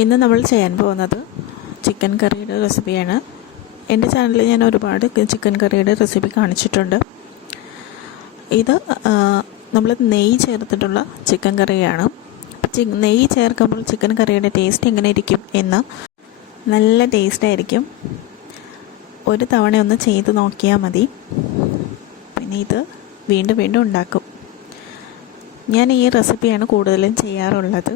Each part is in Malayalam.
ഇന്ന് നമ്മൾ ചെയ്യാൻ പോകുന്നത് ചിക്കൻ കറിയുടെ റെസിപ്പിയാണ് എന്റെ ചാനലിൽ ഞാൻ ഒരുപാട് ചിക്കൻ കറിയുടെ റെസിപ്പി കാണിച്ചിട്ടുണ്ട്. ഇത് നമ്മൾ നെയ്യ് ചേർത്തിട്ടുള്ള ചിക്കൻ കറിയാണ് നെയ്യ് ചേർക്കുമ്പോൾ ചിക്കൻ കറിയുടെ ടേസ്റ്റ് എങ്ങനെ ഇരിക്കും എന്ന് നല്ല ടേസ്റ്റ് ആയിരിക്കും. ഒരു തവണ ഒന്ന് ചെയ്ത് നോക്കിയാൽ മതി. പിന്നെ ഇത് വീണ്ടും വീണ്ടും ഉണ്ടാക്കും. ഞാൻ ഈ റെസിപ്പിയാണ് കൂടുതലും ചെയ്യാറുള്ളത്.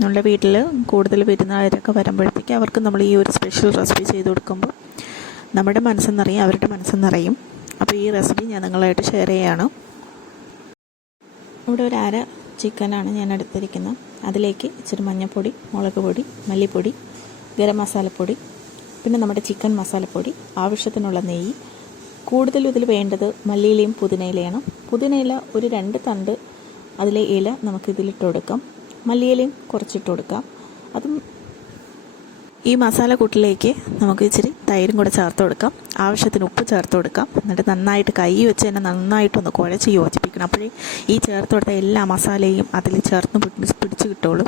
നമ്മുടെ വീട്ടിൽ കൂടുതൽ വിരുന്നുകാരൊക്കെ വരുമ്പോഴത്തേക്ക് അവർക്ക് നമ്മൾ ഈ ഒരു സ്പെഷ്യൽ റെസിപ്പി ചെയ്ത് കൊടുക്കുമ്പോൾ നമ്മുടെ മനസ്സ് നിറയും അവരുടെ മനസ്സ് നിറയും അപ്പോൾ ഈ റെസിപ്പി ഞാൻ നിങ്ങളായിട്ട് ഷെയർ ചെയ്യാണ് ഇവിടെ ഒരു അര ചിക്കനാണ് ഞാൻ എടുത്തിരിക്കുന്നത്. അതിലേക്ക് ഇച്ചിരി മഞ്ഞൾപ്പൊടി മുളക് പൊടി മല്ലിപ്പൊടി ഗരം മസാലപ്പൊടി പിന്നെ നമ്മുടെ ചിക്കൻ മസാലപ്പൊടി ആവശ്യത്തിനുള്ള നെയ്യ്. കൂടുതലും ഇതിൽ വേണ്ടത് മല്ലിയിലയും പുതിനയിലയാണ്. പുതിനയില ഒരു രണ്ട് തണ്ട് അതിലെ ഇല നമുക്ക് ഇതിലിട്ട് കൊടുക്കാം. മല്ലിയിലയും കുറച്ചിട്ട് കൊടുക്കാം. അതും ഈ മസാല കൂട്ടിലേക്ക് നമുക്ക് ഇച്ചിരി തൈരും കൂടെ ചേർത്ത് കൊടുക്കാം. ആവശ്യത്തിന് ഉപ്പ് ചേർത്ത് കൊടുക്കാം. എന്നിട്ട് നന്നായിട്ട് കൈ വെച്ച് തന്നെ നന്നായിട്ടൊന്ന് കുഴച്ച് യോജിപ്പിക്കണം. അപ്പോഴേ ഈ ചേർത്ത് കൊടുത്ത എല്ലാ മസാലയും അതിൽ ചേർത്ത് പിടിച്ച് കിട്ടുള്ളൂ.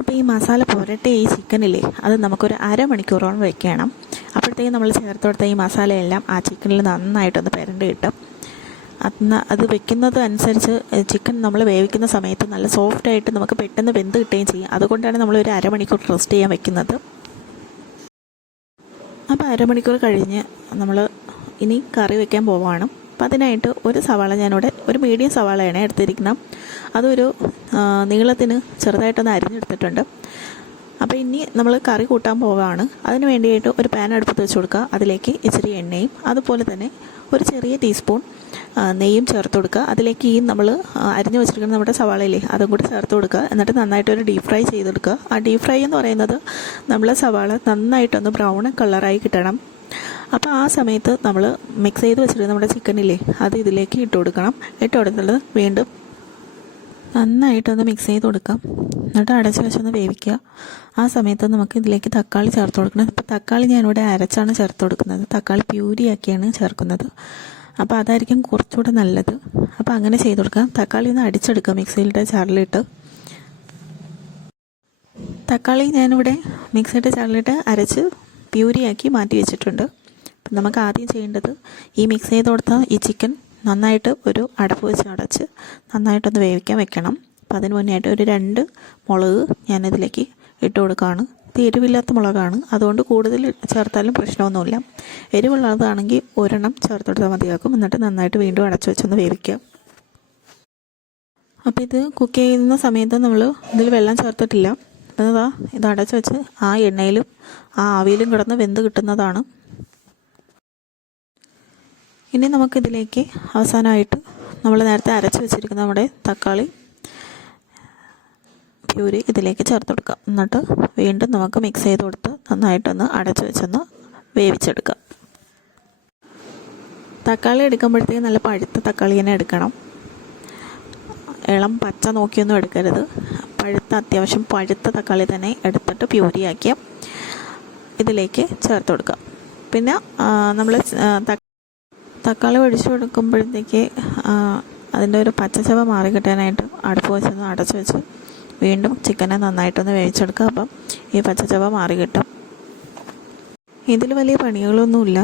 അപ്പോൾ ഈ മസാല പുരട്ടെ ഈ ചിക്കനില്ലേ അത് നമുക്കൊരു അരമണിക്കൂറോളം വെക്കണം. അപ്പോഴത്തേക്കും നമ്മൾ ചേർത്ത് കൊടുത്ത ഈ മസാലയെല്ലാം ആ ചിക്കനിൽ നന്നായിട്ടൊന്ന് പുരണ്ട് കിട്ടും. അത് വെക്കുന്നത് അനുസരിച്ച് ചിക്കൻ നമ്മൾ വേവിക്കുന്ന സമയത്ത് നല്ല സോഫ്റ്റായിട്ട് നമുക്ക് പെട്ടെന്ന് വെന്ത് കിട്ടുകയും ചെയ്യും. അതുകൊണ്ടാണ് നമ്മൾ ഒരു അരമണിക്കൂർ റെസ്റ്റ് ചെയ്യാൻ വെക്കുന്നത്. അപ്പോൾ അരമണിക്കൂർ കഴിഞ്ഞ് നമ്മൾ ഇനി കറി വെക്കാൻ പോവുകയാണ് അപ്പം അതിനായിട്ട് ഒരു സവാള ഞാനിവിടെ ഒരു മീഡിയം സവാളയാണ് എടുത്തിരിക്കുന്നത്. അതൊരു നീളത്തിന് ചെറുതായിട്ടൊന്ന് അരിഞ്ഞെടുത്തിട്ടുണ്ട്. അപ്പോൾ ഇനി നമ്മൾ കറി കൂട്ടാൻ പോവുകയാണ് അതിന് വേണ്ടിയിട്ട് ഒരു പാൻ അടുപ്പത്ത് വെച്ച് കൊടുക്കുക. അതിലേക്ക് ഇച്ചിരി എണ്ണയും അതുപോലെ തന്നെ ഒരു ചെറിയ ടീസ്പൂൺ നെയ്യും ചേർത്ത് കൊടുക്കുക. അതിലേക്ക് ഈ നമ്മൾ അരിഞ്ഞു വെച്ചിരിക്കുന്ന നമ്മുടെ സവാളയില്ലേ അതും കൂടി ചേർത്ത് കൊടുക്കുക. എന്നിട്ട് നന്നായിട്ട് ഒരു ഡീപ് ഫ്രൈ ചെയ്തെടുക്കുക. ആ ഡീപ് ഫ്രൈ എന്ന് പറയുന്നത് നമ്മളെ സവാള നന്നായിട്ടൊന്ന് ബ്രൗൺ കളറായി കിട്ടണം. അപ്പോൾ ആ സമയത്ത് നമ്മൾ മിക്സ് ചെയ്ത് വെച്ചിരിക്കുന്ന നമ്മുടെ ചിക്കനില്ലേ അത് ഇതിലേക്ക് ഇട്ട് കൊടുക്കണം. ഇട്ട് കൊടുത്തിട്ട് വീണ്ടും നന്നായിട്ടൊന്ന് മിക്സ് ചെയ്ത് കൊടുക്കാം. എന്നിട്ട് അടച്ച് വെച്ചൊന്ന് വേവിക്കുക. ആ സമയത്ത് നമുക്ക് ഇതിലേക്ക് തക്കാളി ചേർത്ത് കൊടുക്കണം. ഇപ്പോൾ തക്കാളി ഞാനിവിടെ അരച്ചാണ് ചേർത്ത് കൊടുക്കുന്നത്. തക്കാളി പ്യൂരിയാക്കിയാണ് ചേർക്കുന്നത്. അപ്പോൾ അതായിരിക്കും കുറച്ചുകൂടെ നല്ലത്. അപ്പോൾ അങ്ങനെ ചെയ്ത് കൊടുക്കാം. തക്കാളി ഒന്ന് അടിച്ചെടുക്കുക മിക്സിയിലിട്ട് ചാറിലിട്ട്. തക്കാളി ഞാനിവിടെ മിക്സിയുടെ ചാറിലിട്ട് അരച്ച് പ്യൂരിയാക്കി മാറ്റി വെച്ചിട്ടുണ്ട്. നമുക്ക് ആദ്യം ചെയ്യേണ്ടത് ഈ മിക്സ് ചെയ്ത് കൊടുത്ത ഈ ചിക്കൻ നന്നായിട്ട് ഒരു അടപ്പ് വെച്ച് അടച്ച് നന്നായിട്ടൊന്ന് വേവിക്കാൻ വെക്കണം. അപ്പം അതിന് മുന്നേയിട്ട് ഒരു രണ്ട് മുളക് ഞാനിതിലേക്ക് ഇട്ട് കൊടുക്കുകയാണ് ഇത് എരിവില്ലാത്ത മുളകാണ്. അതുകൊണ്ട് കൂടുതൽ ചേർത്താലും പ്രശ്നമൊന്നുമില്ല. എരിവുള്ളതാണെങ്കിൽ ഒരെണ്ണം ചേർത്ത് കൊടുത്താൽ മതിയാക്കും എന്നിട്ട് നന്നായിട്ട് വീണ്ടും അടച്ചു വെച്ചൊന്ന് വേവിക്കുക അപ്പോൾ ഇത് കുക്ക് ചെയ്യുന്ന സമയത്ത് നമ്മൾ ഇതിൽ വെള്ളം ചേർത്തിട്ടില്ല. അപ്പോൾ ഇതാ ഇത് അടച്ചു വെച്ച് ആ എണ്ണയിലും ആ ആവിയിലും കിടന്ന് വെന്ത് കിട്ടുന്നതാണ്. ഇനി നമുക്കിതിലേക്ക് അവസാനമായിട്ട് നമ്മൾ നേരത്തെ അരച്ച് വെച്ചിരിക്കുന്ന നമ്മുടെ തക്കാളി പ്യൂരി ഇതിലേക്ക് ചേർത്ത് കൊടുക്കാം എന്നിട്ട് വീണ്ടും നമുക്ക് മിക്സ് ചെയ്ത് കൊടുത്ത് നന്നായിട്ടൊന്ന് അടച്ച് വെച്ചൊന്ന് വേവിച്ചെടുക്കാം തക്കാളി എടുക്കുമ്പോഴത്തേക്ക് നല്ല പഴുത്ത തക്കാളി തന്നെ എടുക്കണം. ഇളം പച്ച നോക്കിയൊന്നും എടുക്കരുത്. പഴുത്ത അത്യാവശ്യം പഴുത്ത തക്കാളി തന്നെ എടുത്തിട്ട് പ്യൂരിയാക്കിയ ഇതിലേക്ക് ചേർത്ത് കൊടുക്കാം പിന്നെ നമ്മൾ തക്കാളി ഒഴിച്ചു കൊടുക്കുമ്പോഴത്തേക്ക് അതിന്റെ ഒരു പച്ചച്ചവ മാറി കിട്ടാനായിട്ട് അടുപ്പ് വെച്ചൊന്ന് അടച്ചു വെച്ച് വീണ്ടും ചിക്കനെ നന്നായിട്ടൊന്ന് വേവിച്ചെടുക്കുക അപ്പം ഈ പച്ചച്ചവ മാറി കിട്ടും ഇതിൽ വലിയ പണികളൊന്നുമില്ല.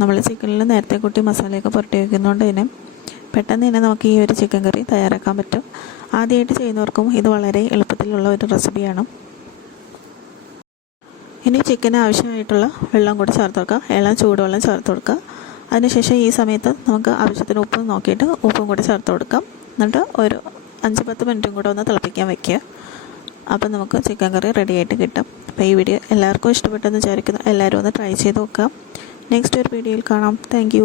നമ്മൾ ചിക്കനിൽ നേരത്തെ കൂട്ടി മസാലയൊക്കെ പുരട്ടി വയ്ക്കുന്നതുകൊണ്ട് തന്നെ പെട്ടെന്ന് തന്നെ നമുക്ക് ഈ ഒരു ചിക്കൻ കറി തയ്യാറാക്കാൻ പറ്റും. ആദ്യമായിട്ട് ചെയ്യുന്നവർക്കും ഇത് വളരെ എളുപ്പത്തിലുള്ള ഒരു റെസിപ്പിയാണ്. ഇനി ചിക്കന് ആവശ്യമായിട്ടുള്ള വെള്ളം കൂടി ചേർത്ത് കൊടുക്കുക ഇളം ചൂടുവെള്ളം ചേർത്ത് കൊടുക്കുക അതിനുശേഷം ഈ സമയത്ത് നമുക്ക് ആവശ്യത്തിന് ഉപ്പ് നോക്കിയിട്ട് ഉപ്പും കൂടി ചേർത്ത് കൊടുക്കാം. എന്നിട്ട് ഒരു അഞ്ച് പത്ത് മിനിറ്റും കൂടെ ഒന്ന് തിളപ്പിക്കാൻ വെക്കുക. അപ്പം നമുക്ക് ചിക്കൻ കറി റെഡി ആയിട്ട് കിട്ടും. അപ്പോൾ ഈ വീഡിയോ എല്ലാവർക്കും ഇഷ്ടപ്പെട്ടെന്ന് വിചാരിക്കുന്നു. എല്ലാവരും ഒന്ന് ട്രൈ ചെയ്ത് നോക്കാം. നെക്സ്റ്റ് ഒരു വീഡിയോയിൽ കാണാം. താങ്ക്